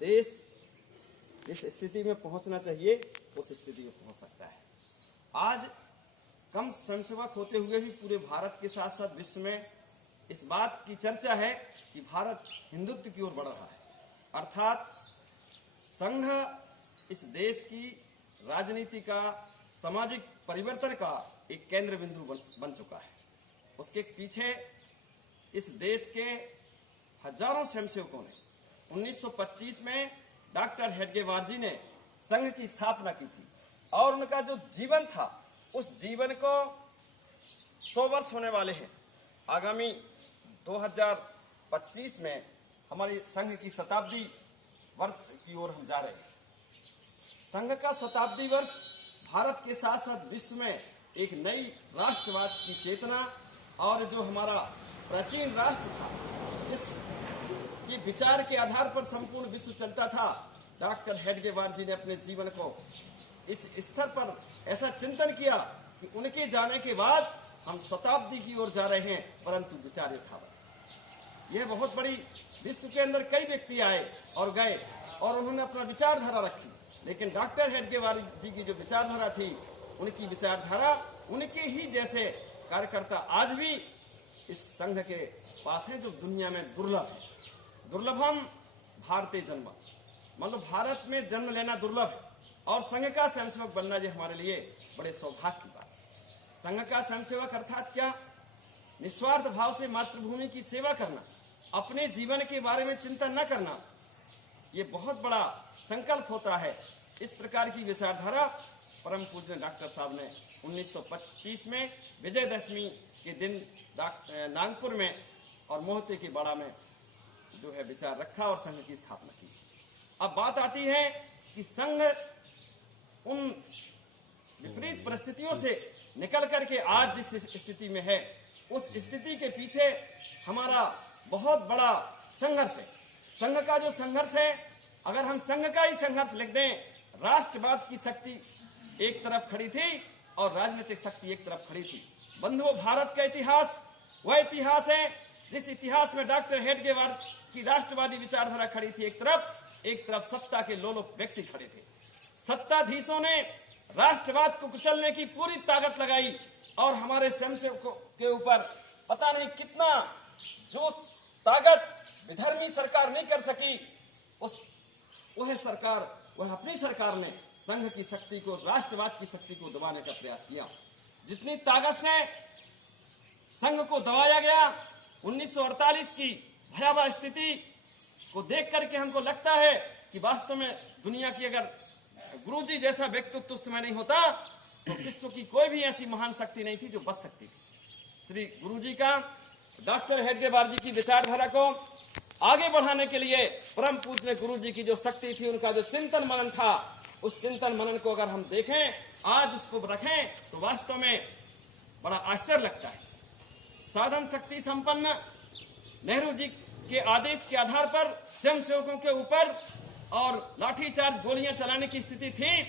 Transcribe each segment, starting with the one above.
देश जिस स्थिति में पहुंचना चाहिए उस स्थिति में पहुंच सकता है। आज कम स्वयंसेवक होते हुए भी पूरे भारत के साथ साथ विश्व में इस बात की चर्चा है कि भारत हिंदुत्व की ओर बढ़ रहा है, अर्थात संघ इस देश की राजनीति का, सामाजिक परिवर्तन का एक केंद्र बिंदु बन चुका है। उसके पीछे इस देश के हजारों स्वयंसेवकों ने 1925 में डॉक्टर हेडगेवार जी ने संघ की स्थापना की थी और उनका जो जीवन था उस जीवन को 100 वर्ष होने वाले हैं। आगामी 2025 में हमारी संघ की शताब्दी वर्ष की ओर हम जा रहे हैं। संघ का शताब्दी वर्ष भारत के साथ साथ विश्व में एक नई राष्ट्रवाद की चेतना और जो हमारा प्राचीन राष्ट्र था, जिस की विचार के आधार पर संपूर्ण विश्व चलता था, डॉक्टर हेडगेवार जी ने अपने जीवन को इस स्तर पर ऐसा चिंतन किया कि उनके जाने के बाद हम शताब्दी की ओर जा रहे हैं, परंतु विचार यथावत। यह बहुत बड़ी, विश्व के अंदर कई व्यक्ति आए और गए और उन्होंने अपना विचारधारा रखी, लेकिन डॉक्टर हेडगेवार जी की जो विचारधारा थी, उनकी विचारधारा, उनके ही जैसे कार्यकर्ता आज भी इस संघ के पास हैं, जो दुनिया में दुर्लभ है। दुर्लभम भारतीय जन्म, मतलब भारत में जन्म लेना दुर्लभ है और संघ का स्वयंसेवक बनना ये हमारे लिए बड़े सौभाग्य की बात है। संघ का स्वयंसेवक अर्थात क्या? निस्वार्थ भाव से मातृभूमि की सेवा करना, अपने जीवन के बारे में चिंतन न करना, ये बहुत बड़ा संकल्प होता है। इस प्रकार की विचारधारा परम पूज्य डॉक्टर साहब ने 1925 में विजयदशमी के दिन नागपुर में और मोहते के बाड़ा में जो है विचार रखा और संघ की स्थापना की। अब बात आती है कि संघ उन विपरीत परिस्थितियों से निकल करके आज जिस स्थिति में है, उस स्थिति के पीछे हमारा बहुत बड़ा संघर्ष है। संघ का जो संघर्ष है, अगर हम संघ का ही संघर्ष लिख दें, राष्ट्रवाद की शक्ति एक तरफ खड़ी थी और राजनीतिक शक्ति एक तरफ खड़ी थी। बंधुओं, भारत का इतिहास वह इतिहास है जिस इतिहास में डॉक्टर हेडगेवार की राष्ट्रवादी विचारधारा खड़ी थी एक तरफ सत्ता के लोलुप व्यक्ति खड़े थे। सत्ताधीशों ने राष्ट्रवाद को कुचलने की पूरी ताकत लगाई और हमारे स्वयंसेवकों के ऊपर पता नहीं कितना जो ताकत विधर्मी सरकार नहीं कर सकी, वह अपनी सरकार ने संघ की शक्ति को, राष्ट्रवाद की शक्ति को दबाने का प्रयास किया। जितनी ताकत से संघ को दबाया गया, 1948 की भयावह स्थिति को देख करके हमको लगता है कि वास्तव में दुनिया की अगर गुरुजी जैसा व्यक्तित्व उस समय नहीं होता तो विश्व की कोई भी ऐसी महान शक्ति नहीं थी जो बच सकती थी। श्री गुरुजी का, डॉक्टर हेडगेवार जी की विचारधारा को आगे बढ़ाने के लिए परम पूज्य गुरुजी की जो शक्ति थी, उनका जो चिंतन मनन था, उस चिंतन मनन को अगर हम देखें, आज उसको रखें, तो वास्तव में बड़ा आश्चर्य लगता है। साधन शक्ति संपन्न नेहरू जी के आदेश के आधार पर स्वयंसेवकों के ऊपर और लाठीचार्ज, गोलियां चलाने की स्थिति थी।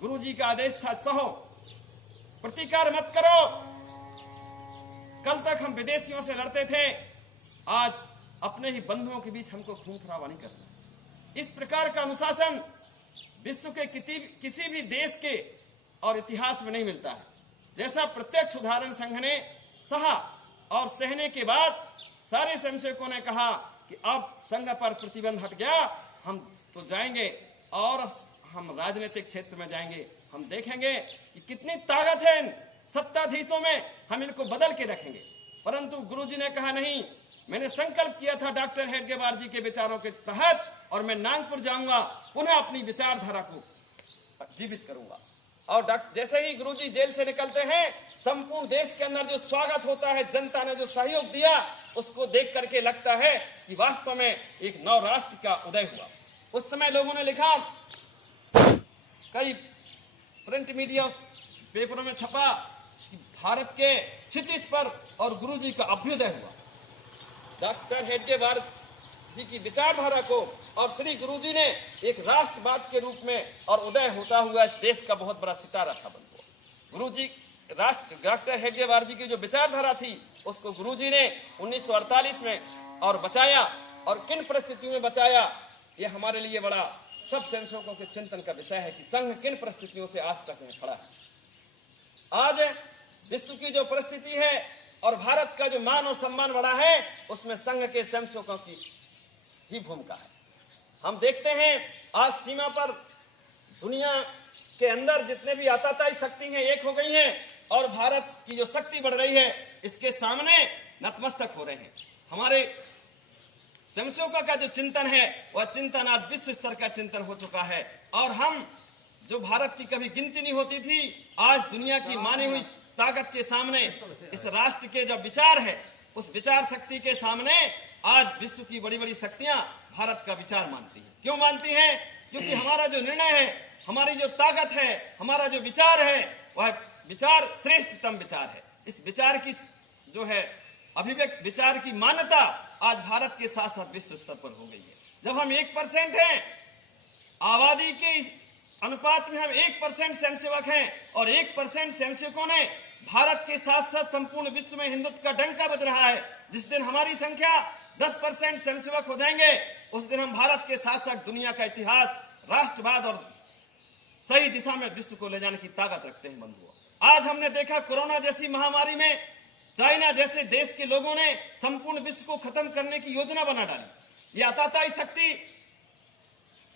गुरुजी का आदेश था, सहो, प्रतिकार मत करो। कल तक हम विदेशियों से लड़ते थे, आज अपने ही बंधुओं के बीच हमको खून खराबा नहीं करना। इस प्रकार का अनुशासन विश्व के किसी भी देश के और इतिहास में नहीं मिलता है। जैसा प्रत्यक्ष उदाहरण संघ ने सहा और सहने के बाद सारे स्वयंसेवकों ने कहा कि अब संघ पर प्रतिबंध हट गया, हम तो जाएंगे और हम राजनीतिक क्षेत्र में जाएंगे, हम देखेंगे कि कितनी ताकत है इन सत्ताधीशों में, हम इनको बदल के रखेंगे। परंतु गुरुजी ने कहा नहीं, मैंने संकल्प किया था डॉक्टर हेडगेवार जी के विचारों के तहत और मैं नागपुर जाऊंगा, पुनः अपनी विचारधारा को जीवित करूंगा। और जैसे ही गुरुजी जेल से निकलते हैं, संपूर्ण देश के अंदर जो स्वागत होता है, जनता ने जो सहयोग दिया, उसको देख करके लगता है कि वास्तव में एक नव राष्ट्र का उदय हुआ। उस समय लोगों ने लिखा, कई प्रिंट मीडिया पेपरों में छपा कि भारत के क्षितिज पर और गुरुजी का अभ्युदय हुआ। डॉक्टर हेडगेवार जी की विचारधारा को और श्री गुरुजी ने एक राष्ट्रवाद के रूप में और उदय होता हुआ इस देश का बहुत बड़ा सितारा था बन हुआ। गुरुजी डॉक्टर हेडगेवार जी की जो विचारधारा थी, उसको गुरुजी ने 1948 में और बचाया। और किन परिस्थितियों में बचाया, ये हमारे लिए बड़ा सब स्वयंसेवकों के चिंतन का विषय है कि संघ किन परिस्थितियों से आज तक में खड़ा है। आज विश्व की जो परिस्थिति है और भारत का जो मान और सम्मान बढ़ा है, उसमें संघ के स्वयंसेवकों की ही भूमिका है। हम देखते हैं आज सीमा पर दुनिया के अंदर जितने भी आतताई शक्ति हैं एक हो गई हैं और भारत की जो शक्ति बढ़ रही है इसके सामने नतमस्तक हो रहे हैं। हमारे स्वयंसेवकों का जो चिंतन है वह चिंतन आज विश्व स्तर का चिंतन हो चुका है और हम जो भारत की कभी गिनती नहीं होती थी, आज दुनिया की मानी हुई ताकत के सामने इस राष्ट्र के जो विचार है उस विचार शक्ति के सामने आज विश्व की बड़ी बड़ी शक्तियां भारत का विचार मानती हैं। क्यों मानती हैं? क्योंकि हमारा जो निर्णय है, हमारी जो ताकत है, हमारा जो विचार है वह विचार श्रेष्ठतम विचार है। इस विचार की जो है अभिव्यक्त विचार की मान्यता आज भारत के साथ साथ विश्व स्तर पर हो गई है। जब हम 1% हैं आबादी के अनुपात में, हम 1% स्वयंसेवक हैं और 1% स्वयंसेवकों ने भारत के साथ साथ संपूर्ण विश्व में हिंदुत्व का डंका बज रहा है। जिस दिन हमारी संख्या 10% स्वयंसेवक हो जाएंगे उस दिन हम भारत के साथ साथ दुनिया का इतिहास, राष्ट्रवाद और सही दिशा में विश्व को ले जाने की ताकत रखते हैं। बंधुओं, आज हमने देखा कोरोना जैसी महामारी में चाइना जैसे देश के लोगों ने संपूर्ण विश्व को खत्म करने की योजना बना डाली। ये आतताई शक्ति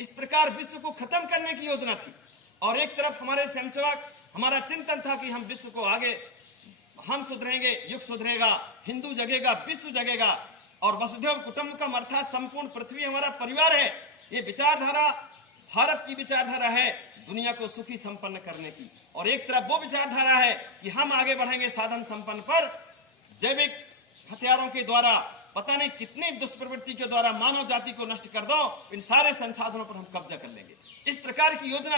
इस प्रकार विश्व को खत्म करने की योजना थी और एक तरफ हमारे स्वयंसेवक, हमारा चिंतन था कि हम विश्व को आगे, हम सुधरेंगे, युग सुधरेगा, हिंदू जगेगा, विश्व जगेगा और वसुधैव कुटुंबकम अर्थात संपूर्ण पृथ्वी हमारा परिवार है। ये विचारधारा भारत की विचारधारा है दुनिया को सुखी संपन्न करने की, और एक तरफ वो विचारधारा है कि हम आगे बढ़ेंगे साधन संपन्न पर, जैविक हथियारों के द्वारा, पता नहीं कितनी दुष्प्रवृत्ति के द्वारा मानव जाति को नष्ट कर दो, इन सारे संसाधनों पर हम कब्जा कर लेंगे। इस प्रकार की योजना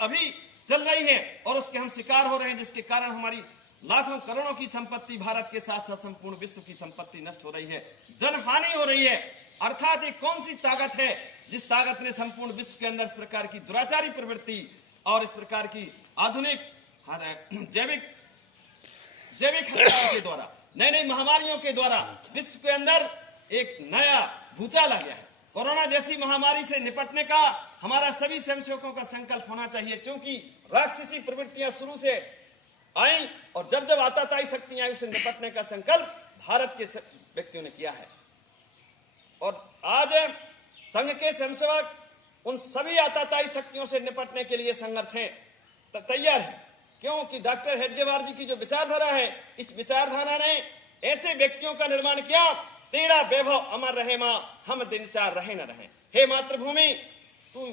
अभी चल रही है और उसके हम शिकार हो रहे हैं, जिसके कारण हमारी लाखों करोड़ों की संपत्ति भारत के साथ साथ संपूर्ण विश्व की संपत्ति नष्ट हो रही है, जनहानि हो रही है। अर्थात ये कौन सी ताकत है जिस ताकत ने संपूर्ण विश्व के अंदर इस प्रकार की दुराचारी प्रवृत्ति और इस प्रकार की आधुनिक जैविक हथियारों के द्वारा, नई नई महामारियों के द्वारा विश्व के अंदर एक नया भूचाल आ गया है। कोरोना जैसी महामारी से निपटने का हमारा सभी स्वयंसेवकों का संकल्प होना चाहिए, क्योंकि राक्षसी प्रवृत्तियां शुरू से आई और जब जब आतताई शक्तियां आई उसे निपटने का संकल्प भारत के व्यक्तियों ने किया है। और आज संघ के स्वयंसेवक उन सभी आतताई शक्तियों से निपटने के लिए संघर्ष है तैयार है, क्योंकि डॉक्टर हेडगेवार जी की जो विचारधारा है, इस विचारधारा ने ऐसे व्यक्तियों का निर्माण किया, तेरा वैभव अमर रहे मां, हम दिन चार रहे न रहे। हे मातृभूमि, तू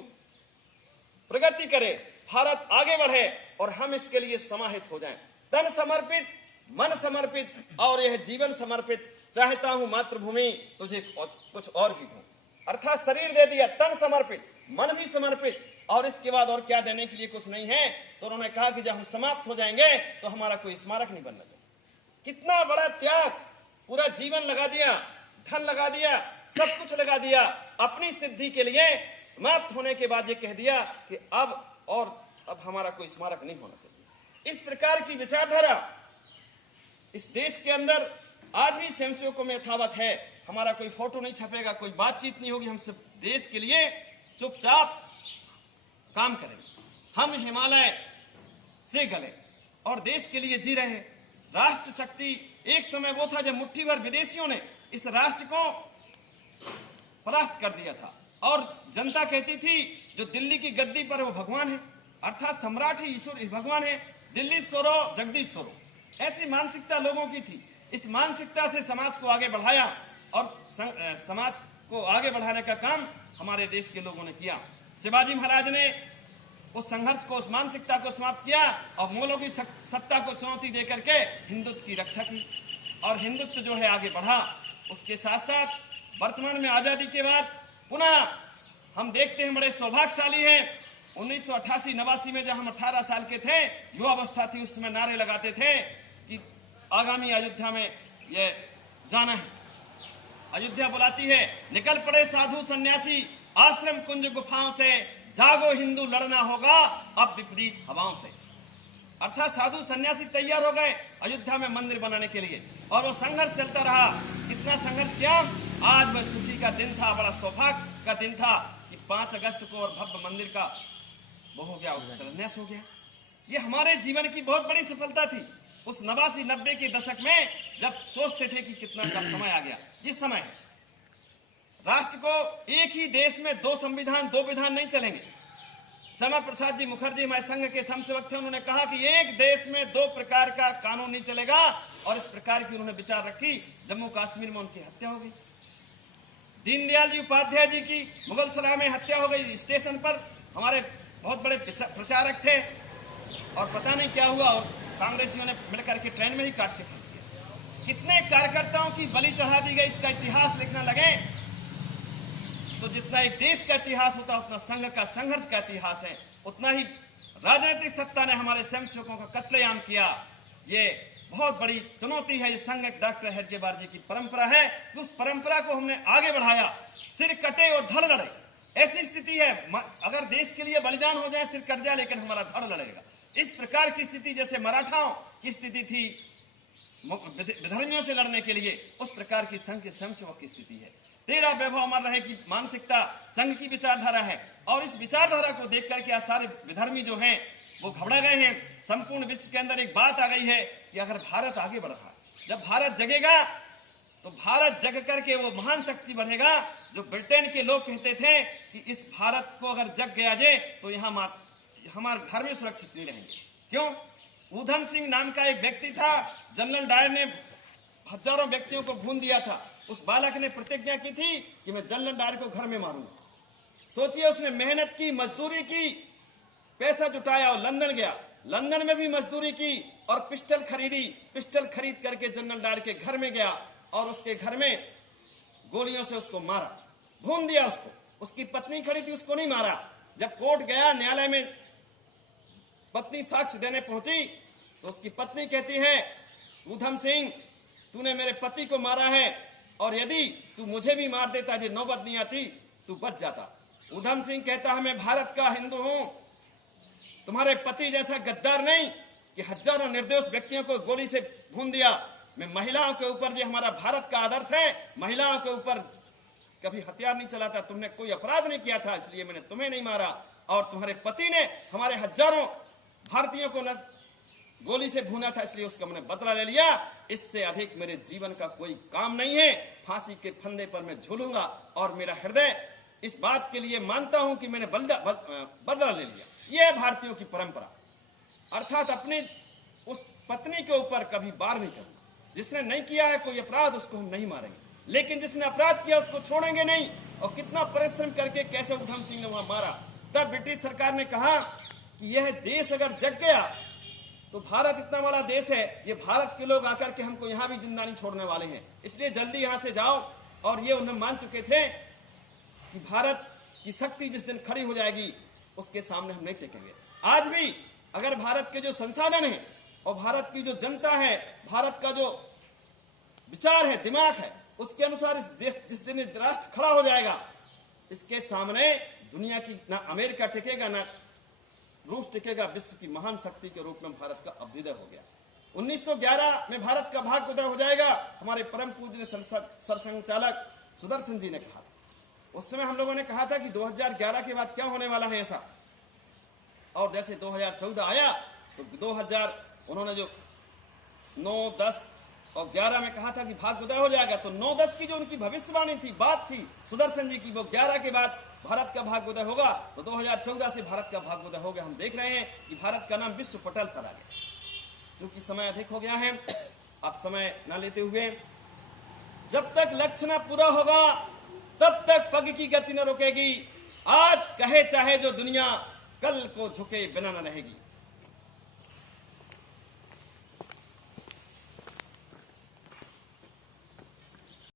प्रगति करे, भारत आगे बढ़े और हम इसके लिए समाहित हो जाएं। तन समर्पित, मन समर्पित और यह जीवन समर्पित चाहता हूं मातृभूमि, तुझे कुछ और भी दूं। अर्थात शरीर दे दिया, तन समर्पित, मन भी समर्पित, और इसके बाद और क्या देने के लिए कुछ नहीं है। तो उन्होंने कहा कि जब हम समाप्त हो जाएंगे तो हमारा कोई स्मारक नहीं बनना चाहिए। कितना बड़ा त्याग, पूरा जीवन लगा दिया, धन लगा दिया, सब कुछ लगा दिया अपनी सिद्धि के लिए। समाप्त होने के बाद ये कह दिया कि अब हमारा कोई स्मारक नहीं होना चाहिए। इस प्रकार की विचारधारा इस देश के अंदर आज भी स्वयंसेवकों में यथावत है। हमारा कोई फोटो नहीं छपेगा, कोई बातचीत नहीं होगी, हम सब देश के लिए चुपचाप काम करेंगे। हम हिमालय से गले और देश के लिए जी रहे हैं। राष्ट्र शक्ति एक समय वो था जब मुट्ठी भर विदेशियों ने इस राष्ट्र को परास्त कर दिया था और जनता कहती थी जो दिल्ली की गद्दी पर वो भगवान है, अर्थात सम्राट ही ईश्वर ही भगवान है, दिल्ली सोरो जगदीश सोरो, ऐसी मानसिकता लोगों की थी। इस मानसिकता से समाज को आगे बढ़ाया और समाज को आगे बढ़ाने का काम हमारे देश के लोगों ने किया। शिवाजी महाराज ने उस संघर्ष को, उस मानसिकता को समाप्त किया और मुगलों की सत्ता को चुनौती देकर के हिंदुत्व की रक्षा की और हिंदुत्व जो है आगे बढ़ा। उसके साथ साथ वर्तमान में आजादी के बाद पुनः हम देखते हैं बड़े सौभाग्यशाली हैं। 1988-89 में जब हम 18 साल के थे, युवा अवस्था थी, उस समय नारे लगाते थे कि आगामी अयोध्या में ये जाना है, अयोध्या बुलाती है, निकल पड़े साधु सन्यासी आश्रम कुंज गुफाओं से, जागो हिंदू लड़ना होगा अब विपरीत हवाओं से। अर्थात साधु सन्यासी तैयार हो गए अयोध्या में मंदिर बनाने के लिए और वो संघर्ष चलता रहा। कितना संघर्ष किया, आज वह सुखी का दिन था, बड़ा सौभाग्य का दिन था कि 5 अगस्त को और भव्य मंदिर का वो हो गया, शिलान्यास हो गया। ये हमारे जीवन की बहुत बड़ी सफलता थी उस 89-90 के दशक में, जब सोचते थे कि कितना कब समय आ गया। ये समय है राष्ट्र को एक ही देश में 2 संविधान 2 विधान नहीं चलेंगे। श्यामा प्रसाद जी मुखर्जी हमारे संघ के समसेवक थे, उन्होंने कहा कि एक देश में 2 प्रकार का कानून नहीं चलेगा, और इस प्रकार की उन्होंने विचार रखी। जम्मू कश्मीर में उनकी हत्या हो गई। दीनदयाल जी उपाध्याय जी की मुगलसराय में हत्या हो गई। स्टेशन पर हमारे बहुत बड़े प्रचारक थे और पता नहीं क्या हुआ, और कांग्रेसियों ने मिलकर के ट्रेन में ही काट के फेंक दिया। कितने कार्यकर्ताओं की बलि चढ़ा दी गई। इसका इतिहास लिखना लगे तो जितना एक देश का इतिहास होता उतना संघ का संघर्ष का इतिहास है। उतना ही राजनीतिक सत्ता ने हमारे स्वयंसेवकों का कत्लेआम किया। ये बहुत बड़ी चुनौती है। ये संघ डॉक्टर हेडगेवार जी की परंपरा है, उस परंपरा को हमने आगे बढ़ाया। सिर कटे और धड़ लड़े, ऐसी स्थिति है। अगर देश के लिए बलिदान हो जाए, सिर कट जाए, लेकिन हमारा धड़ लड़ेगा। इस प्रकार की स्थिति जैसे मराठाओं की स्थिति थी विधर्मियों से लड़ने के लिए, उस प्रकार की संघ के स्वयंसेवक की स्थिति है। तेरा वैभव अमर रहे की मानसिकता संघ की विचारधारा है, और इस विचारधारा को देख करके आज सारे विधर्मी जो हैं वो घबरा गए हैं। संपूर्ण विश्व के अंदर एक बात आ गई है कि अगर भारत आगे बढ़ रहा है, जब भारत जगेगा तो भारत जग करके वो महान शक्ति बढ़ेगा। जो ब्रिटेन के लोग कहते थे कि इस भारत को अगर जग गया जाए तो यहाँ हमारे घर में सुरक्षित नहीं रहेंगे। क्यों? ऊधम सिंह नाम का एक व्यक्ति था, जनरल डायर ने हजारों व्यक्तियों को भून दिया था। उस बालक ने प्रतिज्ञा की थी कि मैं जनरल डायर को घर में मारूंगा। सोचिए, उसने मेहनत की, मजदूरी की, पैसा जुटाया और लंदन गया। लंदन में भी मजदूरी की और पिस्टल खरीदी। पिस्टल खरीद करके जनरल डायर के घर में गया और उसके घर में गोलियों से उसको मारा, भून दिया उसको। उसकी पत्नी खड़ी थी, उसको नहीं मारा। जब कोर्ट गया, न्यायालय में पत्नी साक्ष्य देने पहुंची तो उसकी पत्नी कहती है, ऊधम सिंह तूने मेरे पति को मारा है, और यदि तू मुझे भी मार देता, जो नौबत नहीं आती, तू बच जाता। ऊधम सिंह कहता है, मैं भारत का हिंदू हूं, तुम्हारे पति जैसा गद्दार नहीं कि हजारों निर्दोष व्यक्तियों को गोली से भून दिया। मैं महिलाओं के ऊपर, जो हमारा भारत का आदर्श है, महिलाओं के ऊपर कभी हथियार नहीं चलाता। तुमने कोई अपराध नहीं किया था, इसलिए मैंने तुम्हें नहीं मारा, और तुम्हारे पति ने हमारे हजारों भारतीयों को गोली से भूना था, इसलिए उसका मैंने बदला ले लिया। इससे अधिक मेरे जीवन का कोई काम नहीं है। फांसी के फंदे पर मैं झूलूंगा, और मेरा हृदय इस बात के लिए मानता हूं कि मैंने बदला ले लिया। यह है भारतीयों की परंपरा, अर्थात अपनी उस पत्नी के ऊपर कभी वार नहीं करना। जिसने नहीं किया है कोई अपराध, उसको हम नहीं मारेंगे, लेकिन जिसने अपराध किया उसको छोड़ेंगे नहीं। और कितना परिश्रम करके कैसे ऊधम सिंह ने वहां मारा। तब ब्रिटिश सरकार ने कहा कि यह देश अगर जग गया तो भारत इतना बड़ा देश है, ये भारत के लोग आकर के हमको यहाँ भी जिंदा नहीं छोड़ने वाले हैं, इसलिए जल्दी यहाँ से जाओ। और ये उन्हें मान चुके थे कि भारत की शक्ति जिस दिन खड़ी हो जाएगी उसके सामने हम नहीं टिकेंगे। आज भी अगर भारत के जो संसाधन है और भारत की जो जनता है, भारत का जो विचार है, दिमाग है, उसके अनुसार इस देश जिस दिन राष्ट्र खड़ा हो जाएगा, इसके सामने दुनिया की ना अमेरिका टिकेगा ना रूस टिकेगा। विश्व की महान शक्ति के रूप में भारत का अभ्युदय हो गया। 1911 में भारत का भाग्योदय हो जाएगा, हमारे परम पूज्य सरसंघ चालक सुदर्शन जी ने कहा था। उस समय हम लोगों ने कहा था कि 2011 के बाद क्या होने वाला है ऐसा। और जैसे 2014 आया तो 2000 उन्होंने जो 9, 10 और 11 में कहा था कि भाग्योदय हो जाएगा, तो 9, 10 की जो उनकी भविष्यवाणी थी, बात थी सुदर्शन जी की, वो 11 के बाद भारत का भाग्योदय होगा। तो 2014 से भारत का भाग्योदय हो गया। हम देख रहे हैं कि भारत का नाम विश्व पटल पर आ गया। क्योंकि समय अधिक हो गया है, अब समय न लेते हुए, जब तक लक्ष्य न पूरा होगा तब तक पग की गति न रुकेगी। आज कहे चाहे जो दुनिया, कल को झुके बिना न रहेगी।